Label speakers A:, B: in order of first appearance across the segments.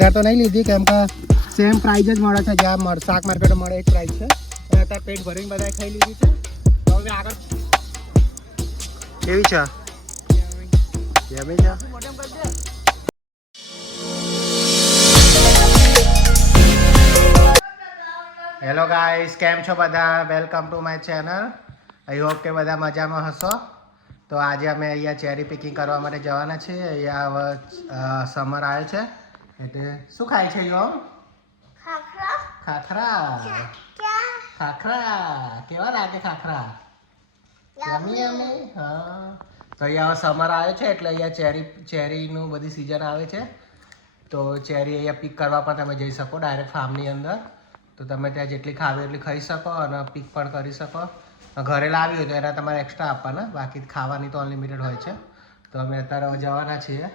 A: ત્યાં તો નહીં લીધી, કેમ કે સેમ પ્રાઇસ જ મળે છે. જ્યાં શાક માર્કેટ મળે એ જ પ્રાઇસ છે. અને અત્યારે પેટ ભરીને બધાએ ખાઈ લીધી છે. તો હવે આગળ કેવી છે? હેલો ગાઈસ, કેમ છો બધા? Welcome to my channel. I hope કે બધા મજામાં હશો. તો આજે અમે અહીંયા ચેરી પિકિંગ કરવા માટે જવાના છીએ. અહીંયા સમર આવે છે. એટલે શું ખાય છે યો
B: ખાખરા.
A: ખાખરા. ખાખરા. કેવા લાગે ખાખરા? યમી. યમી હા. તો અહીંયા સમર આવે છે એટલે અહીંયા ચેરી ચેરીનું બધી સિઝન આવે છે. તો ચેરી અહીંયા પિક કરવા પણ તમે જઈ શકો ડાયરેક્ટ ફાર્મની અંદર. તો તમે ત્યાં જેટલી ખાવી એટલી ખાઈ શકો અને પિક પણ કરી શકો. ઘરે લાવી હોય તો એના તમારે એક્સ્ટ્રા આપવાના. બાકી ખાવાની તો અનલિમિટેડ હોય છે. તો અમે અત્યારે જવાના છીએ.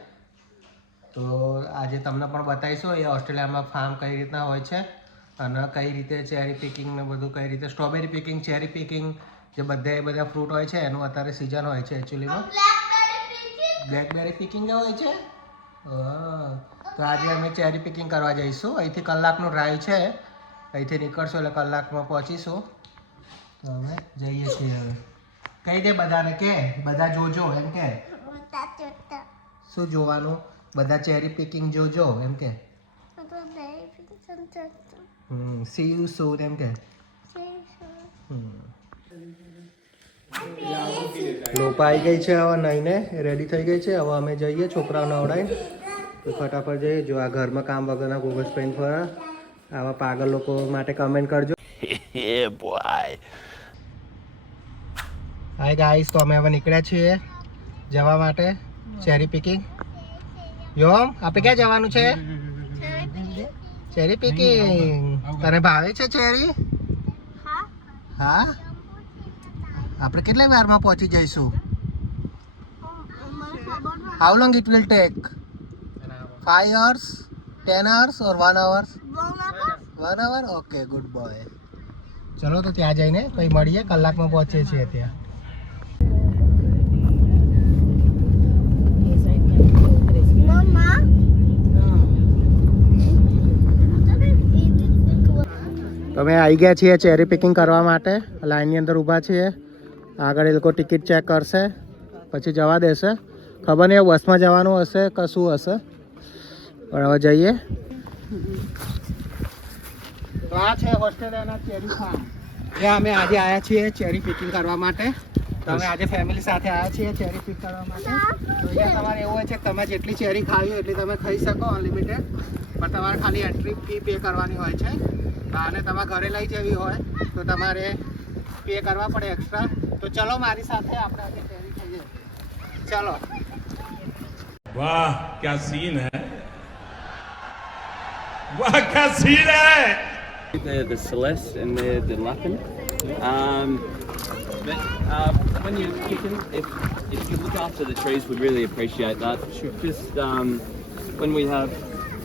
A: તો આજે તમને પણ બતાવીશું એ ઓસ્ટ્રેલિયામાં ફાર્મ કઈ રીતના હોય છે અને કઈ રીતે ચેરી પિકિંગ ને બધું કઈ રીતે સ્ટ્રોબેરી પિકિંગ ચેરી પિકિંગ જે બધે બધા ફ્રૂટ હોય છે એનું અત્યારે સિઝન હોય છે એકચ્યુઅલીમાં
B: બ્લેકબેરી
A: પીકિંગ હોય છે. તો આજે અમે ચેરી પિકિંગ કરવા જઈશું. અહીંથી કલાકનું ડ્રાઈવ છે. અહીંથી નીકળશું એટલે કલાકમાં પહોંચીશું. તો હવે જઈએ છીએ હવે. કહી દે બધાને કે બધા જોજો એમ કે. શું જોવાનું? બધા ચેરી પિકિંગ જોજો એમ કે?
B: નહીં
A: સી યુ સૂન એમ કે?
B: સે
A: લોપા આવી ગઈ છે હવે નહીને રેડી થઈ ગઈ છે? હવે અમે જઈએ છોકરાઓ નવડાવીને તો ફટાફટ જઈએ. જો આ ઘરમાં કામ વગરના ગોગસ પેન ફરા આવા પાગલ લોકો માટે કમેન્ટ કરજો. હાય ગાઈસ તો અમે હવે નીકળ્યા છીએ જવા માટે ચેરી પિકિંગ યોમ આપણે ક્યાં જવાનું છે? ચેરી પીકિંગ તને ભાવે છે ચેરી
B: હા?
A: આપણે કેટલા વારમાં પહોંચી જઈશું? How long it will take five hours ten hours or one
B: hours
A: one hour okay good boy ચલો તો ત્યાં જઈને કંઈ મળીએ, કલાકમાં પહોંચીએ છીએ ત્યાં
B: મમ્મા
A: તમે આવી ગયા છીએ ચેરી પિકિંગ કરવા માટે. લાઇનની અંદર ઊભા છીએ. આગળ એ લોકો ટિકિટ ચેક કરશે. પછી જવા દેશે. ખબર નહીં, બસમાં જવાનું હશે કે શું હશે. પણ હવે જઈએ. તો છે ઓસ્ટ્રેલિયાના ચેરી ફાર્મ અમે આજે આવ્યા છીએ ચેરી પિકિંગ કરવા માટે. તો અમે આજે ફેમિલી સાથે આવ્યા છીએ ચેરી પિક કરવા માટે. તો તમારે એવું હોય છે તમે જેટલી ચેરી ખાવી એટલી તમે ખાઈ શકો અનલિમિટેડ પણ તમારે ખાલી એન્ટ્રી ફી પે કરવાની હોય છે અને તમારે ઘરે લઈ જવી હોય તો તમારે પે કરવા પડે એક્સ્ટ્રા તો ચલો મારી સાથે આપણે આજે ફેરી થઈએ ચલો
C: વાહ ક્યા સીન હે વાહ ક્યા સીન હે
D: The, the Celeste and the, the Lapin. Um, but uh, when you're kicking, if, if you look after the trees, we really appreciate that. Sure. Just um, when we have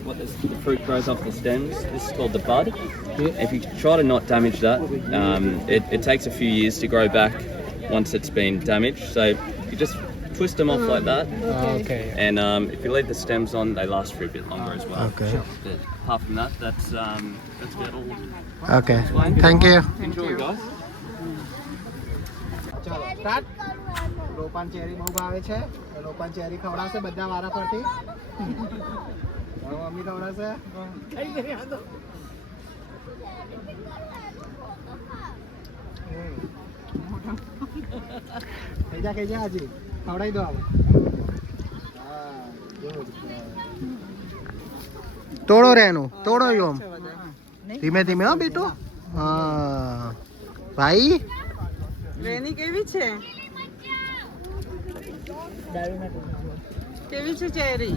D: what this, the fruit grows off the stems, this is called the bud. If you try to not damage that, um, it, it takes a few years to grow back once it's been damaged. So you just twist them off like that.
A: Okay
D: And um, if you leave the stems on, they last for a bit longer as well.
A: Okay.
D: But apart from that, that's um, that's about all.
A: Okay thank you
D: Enjoy, guys.
A: ચલો start લોપાન cherry બહુ ભાવે છે તો લોપાન cherry ખવડાવશે બધા વારા પરથી હવે mummy ખવડાવશે કઈ જા કઈ જા હજી ખવડાવી દો હવે હા, તોડો રે એનું તોડો યોમ ધીમે ધીમે હો બેટો હા ભાઈ
E: રેની કેવી છે કેવી છે ચેરી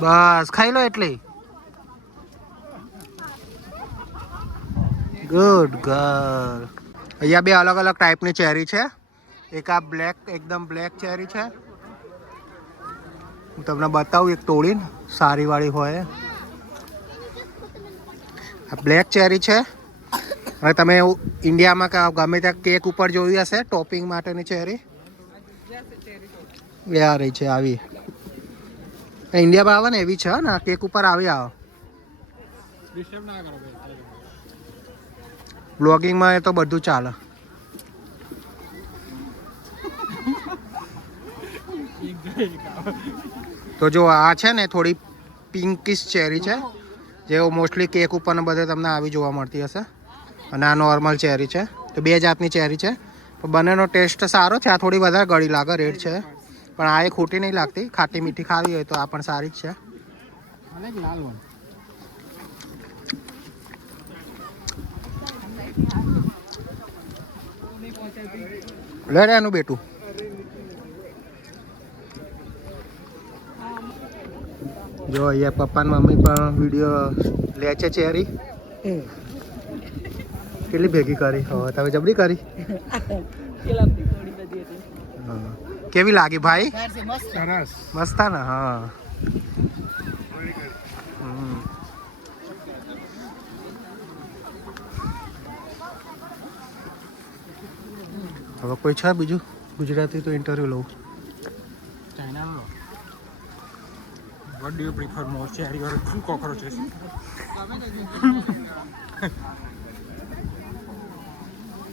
A: બસ, ખાઈ લો એટલી. ગુડ ગર્લ અહીંયા બે અલગ અલગ ટાઈપની ચેરી છે. એક આ બ્લેક એકદમ બ્લેક ચેરી છે. હું તમને બતાવું, એક તોડીને, સારી વાળી હોય. આ બ્લેક ચેરી છે. હવે તમે ઇન્ડિયામાં ગમે ત્યાં કેક ઉપર જોયું હશે, ટોપિંગ માટેની ચેરી? લે આ રહી છે, આવી. ઇન્ડિયામાં આવે ને એવી છે, ને, કેક ઉપર આવી આવો. બ્લોગિંગમાં એ તો બધું ચાલે. તો જો, આ છે ને થોડી પિંકિશ ચેરી છે જે મોસ્ટલી કેક ઉપર ને બધે તમને આવી જોવા મળતી હશે. અને આ નોર્મલ ચેરી છે. તો બે જાતની ચેરી છે. પણ બંનેનો ટેસ્ટ સારો છે. આ થોડી વધારે ગળી લાગે રેડ છે. પણ આ એ ખોટી નહીં લાગતી. ખાટી મીઠી ખાવી હોય તો આ પણ સારી જ છે. લે રે એનું બેટું. જો અહીંયા પપ્પા મમ્મી પણ વીડિયો લે છે ચેરી. કેટલી ભેગી કરી? હવે તમે જબરી કરી. કેવી લાગી ભાઈ? મસ્ત ને હા. હવે કોઈ છે બીજું? ગુજરાતી તો ઇન્ટરવ્યુ લઉં.
F: What do you prefer more, cherry or cockroaches?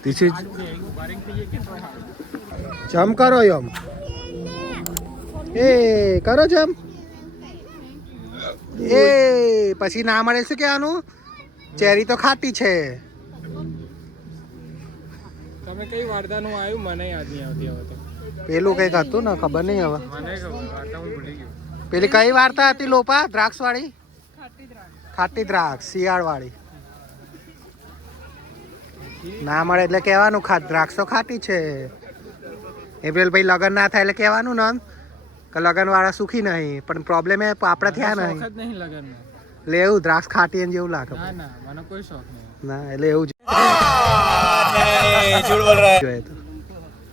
A: This is જમ કરો યમ એ કરો જમ એ પછી ના મળે શું કહેવાનું ચેરી તો ખાટી છે
F: તમે કઈ વાર્તાનું આવ્યું? મને યાદ નહીં આવતી હવે તો.
A: પેલું કંઈક હતું ને ખબર નહીં હવે. પેલી કઈ વાર્તા હતી લોપા? દ્રાક્ષ. વાળી ખાટી દ્રાક્ષ શિયાળ વાળી ના મળે એટલે કહેવાનું ખા દ્રાક્ષો ખાટી છે. એ પેલ ભાઈ લગન ના થાય એટલે કહેવાનું ન કે લગન વાળા સુખી નહીં પણ પ્રોબ્લેમ એ આપણે થયા નહીં. એટલે એવું દ્રાક્ષ ખાટી એને જેવું લાગે
F: ના ના મને કોઈ શોખ નહીં.
A: ના એટલે એવું જ.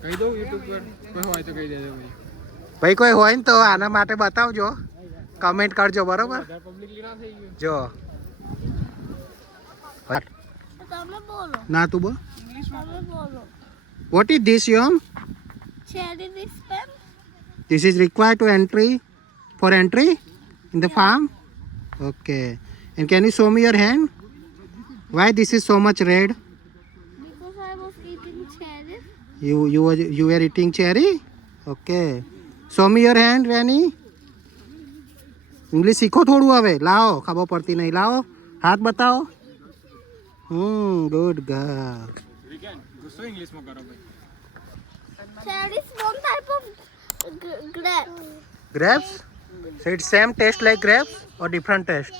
F: કહી દઉં યુટ્યુબ પર કોઈ હોય તો કહી દેજો ભાઈ.
A: ભાઈ કોઈ હોય ને તો આના માટે બતાવજો. કમેન્ટ કરજો બરોબર? જો.
B: તમે બોલો
A: ના તું બોલ
B: તમે બોલો
A: વોટ ઇઝ ધીસ યોમ
B: This
A: is required to entry for entry in the farm. Okay. And can you show me your hand? Why this is so much red?
B: because I was eating cherry
A: You you were you were eating cherry? Okay. Show me your hand, Rani. English શીખો થોડું હવે લાવો ખબર પડતી નહીં લાવો હાથ બતાવો હમ ગુડ ગર્લ
F: વીકેન્ડ ગુસ્સો ઇંગ્લિશમાં કરો ભાઈ
B: cherry is one type of g- grape
A: grapes so it's same taste like grapes or different taste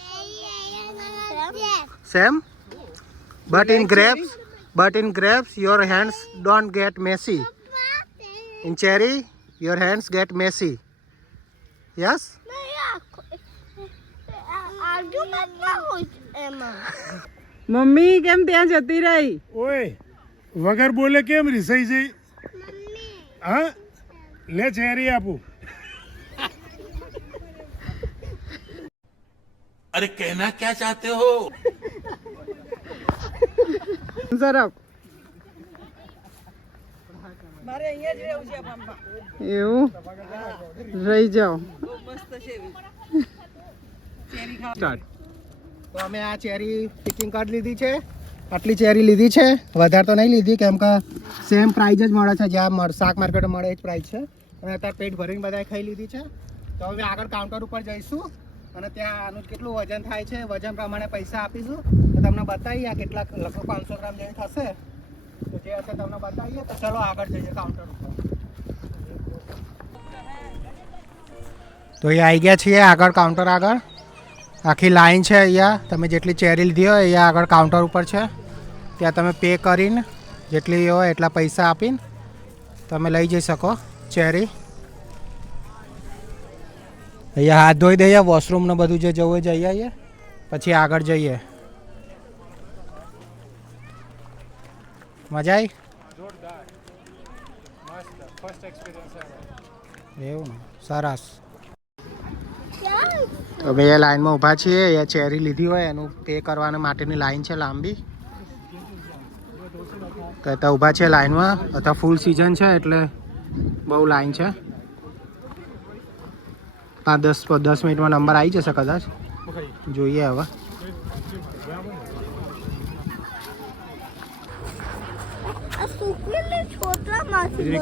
A: same but in grapes but in grapes your hands don't get messy in cherry your hands get messy yes
B: argument ના હોય એમાં
E: mummy કેમ ત્યાં જતી રહી?
G: ઓય વગર બોલે કેમ રીસાઈ જઈ? હા? લે ચેરી આપું.
C: અરે કહેના ક્યાં ચાહતે હો?
E: ઝરફ છે એવું? રહી જાઓ.
F: મસ્ત સ્ટાર્ટ
A: તો અમે આ ચેરી પિકિંગ કરી લીધી છે. આટલી ચેરી લીધી છે. વધારે તો નહીં લીધી, કેમ કે સેમ પ્રાઇઝ જ મળે છે. જ્યાં શાક માર્કેટ મળે એ જ પ્રાઇઝ છે. અને અત્યારે પેટ ભરીને બધાએ ખાઈ લીધી છે. તો હવે આગળ કાઉન્ટર ઉપર જઈશું અને ત્યાં આનું કેટલું વજન થાય છે, વજન પ્રમાણે પૈસા આપીશું. તો તમને બતાવીએ કેટલા લગભગ પાંચસો ગ્રામ જેવી થશે. તો જે હશે તમને બતાવીએ. તો ચલો આગળ જઈએ કાઉન્ટર ઉપર. તો એ આવી ગયા છીએ આગળ કાઉન્ટર આગળ. આખી લાઈન છે અહીંયા. તમે જેટલી ચેરી લીધી હોય અહીંયા આગળ કાઉન્ટર ઉપર છે. ત્યાં તમે પે કરીને જેટલી હોય એટલા પૈસા આપીને તમે લઈ જઈ શકો ચેરી. અહીંયા હાથ ધોઈ દઈએ વોશરૂમ ને બધું જે જવું હોય જઈ આવીએ. પછી આગળ જઈએ. મજા આવી
F: ફર્સ્ટ એક્સપિરિયન્સ
A: એવું સરસ. તો અમે એ લાઈનમાં ઊભા છીએ એ ચેરી લીધી હોય એનું પે કરવાના માટેની લાઈન છે લાંબી. તો અત્યારે ઊભા છે લાઈનમાં અત્યારે ફૂલ સિઝન છે એટલે બહુ લાઈન છે. પાંચ દસ દસ મિનિટમાં નંબર આવી જશે કદાચ. જોઈએ હવે.
B: આ સુકવેલી છોતરા માંથી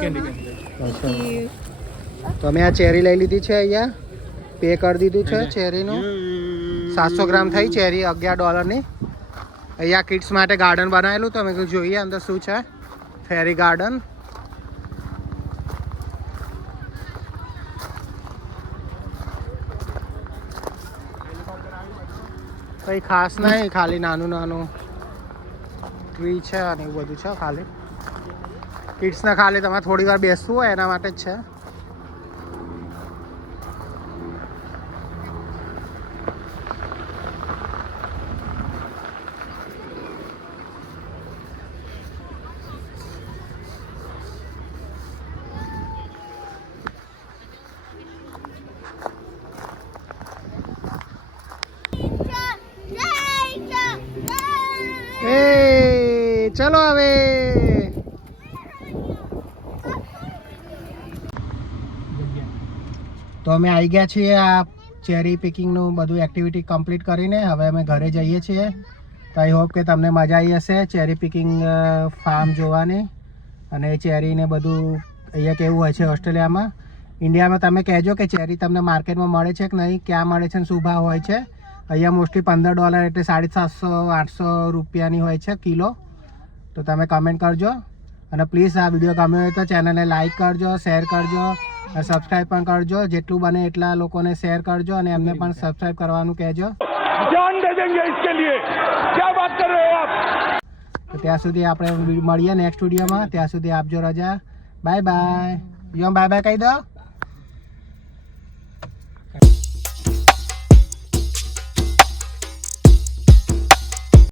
A: તો અમે આ ચેરી લઈ લીધી છે અહીંયા. પે કરી દીધું છે ચેરીનું. સાતસો ગ્રામ થઈ ચેરી, અગિયાર ડોલરની અહીંયા કિડ્સ માટે ગાર્ડન બનાવેલું તો અમે જોઈએ અંદર શું છે. ફેરી ગાર્ડન કંઈ ખાસ નહીં, ખાલી નાનું નાનું ટ્રી છે અને એવું બધું છે ખાલી. કિડ્સને ખાલી તમારે થોડી વાર બેસવું હોય એના માટે જ છે. ચલો હવે. તો અમે આવી ગયા છીએ આ ચેરી પિકિંગનું બધું એક્ટિવિટી કમ્પ્લીટ કરીને. હવે અમે ઘરે જઈએ છીએ. તો આઈ હોપ કે તમને મજા આવી હશે ચેરી પિકિંગ ફાર્મ જોવાની. અને ચેરીને બધું અહીંયા કેવું હોય છે ઓસ્ટ્રેલિયામાં. ઇન્ડિયામાં તમે કહેજો કે ચેરી તમને માર્કેટમાં મળે છે કે નહીં, ક્યાં મળે છે ને શું ભાવ હોય છે. અહીંયા મોસ્ટલી પંદર ડોલર એટલે સાડી સાતસો, આઠસો રૂપિયાની હોય છે કિલો. તો તમે કમેન્ટ કરજો. અને પ્લીઝ આ વીડિયો ગમ્યો હોય તો ચેનલને લાઇક કરજો શેર કરજો અને સબસ્ક્રાઈબ પણ કરજો. જેટલું બને એટલા લોકોને શેર કરજો અને એમને પણ સબસ્ક્રાઈબ કરવાનું કહેજો. તો ત્યાં સુધી આપણે મળીએ નેક્સ્ટ સ્ટુડિયોમાં ત્યાં સુધી આપજો રજા. Bye bye yo bye bye કહી દો.